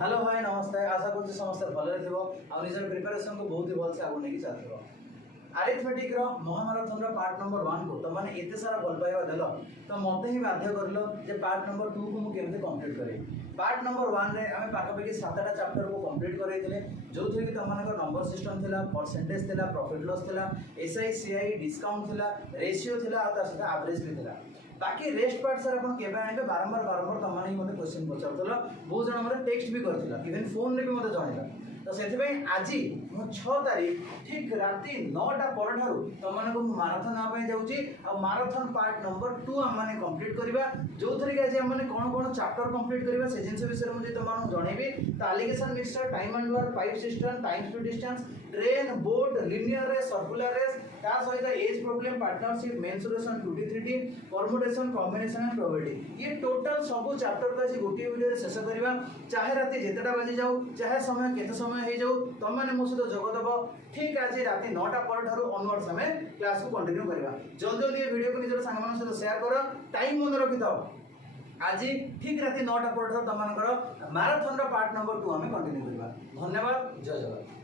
Hello भाई नमस्ते। आशा कर समस्त भले निजर प्रिपेरेसन को बहुत ही भलसे आगे नहीं चलते। आरिथमेटिक महामाराथन पार्ट नंबर 1 को तुम मैंने एत सारा भल पाइबा देल तो मत ही बाध्य कर पार्ट नंबर 2 को मुझे कंप्लीट करी। पार्ट नंबर 1 रे आम पाखापाखि 7टा चैप्टर को कंप्लीट कराइले जो थी कि तुम नंबर सिस्टम थिला, परसेंटेज थिला, प्रॉफिट लॉस थिला, एसआई सीआई डिस्काउंट थिला, रेशियो थिला और सहित एवरेज भी थिला। बाकी रेस्ट पार्ट सर आपन केबे आइबे बारंबार बारंबार तुम मैंने मते क्वेश्चन पचारतला, बहुत जन मते टेक्स्ट भी करथिला, इवन फोन रे भी मते जणैला। तो सेति पई आजि मो 6 तारीख ठीक राती 9टा पर ठारू तुम माने को मैराथन आ पई जाउची आ मैराथन पार्ट नंबर 2 हम माने कंप्लीट करबा जो थरी के आज हम माने कोन चैप्टर कंप्लीट करबा से जिंस विषय मुझे तुम माने जणैबी। तो alligation mixture, time and work, pipe system, time to distance, train, boat, linear race, circular race, ता सहित age problem, partnership, mensuration, 2D 3D, permutation, combination and probability, ये टोटल सब चैप्टर को आज गोटे वीडियो रे शेष करबा। चाहे राती जेतेटा बाजी जाऊ, चाहे समय केते समय हे जाऊ, तुम माने मो सहित जोग दबो। ठीक आज राती 9टा पर ठारू ऑनवर्ड्स हमें क्लास को कंटिन्यू करबा। जल्दी जल्दी ये वीडियो को निजर संग मान सहित शेयर करो, टाइम मन रखि दो। आज ठीक राती 9टा पर ठारू तुम मानकर मैराथन पार्ट नंबर 2 हमें कंटिन्यू करबा। धन्यवाद। जय जगन्नाथ।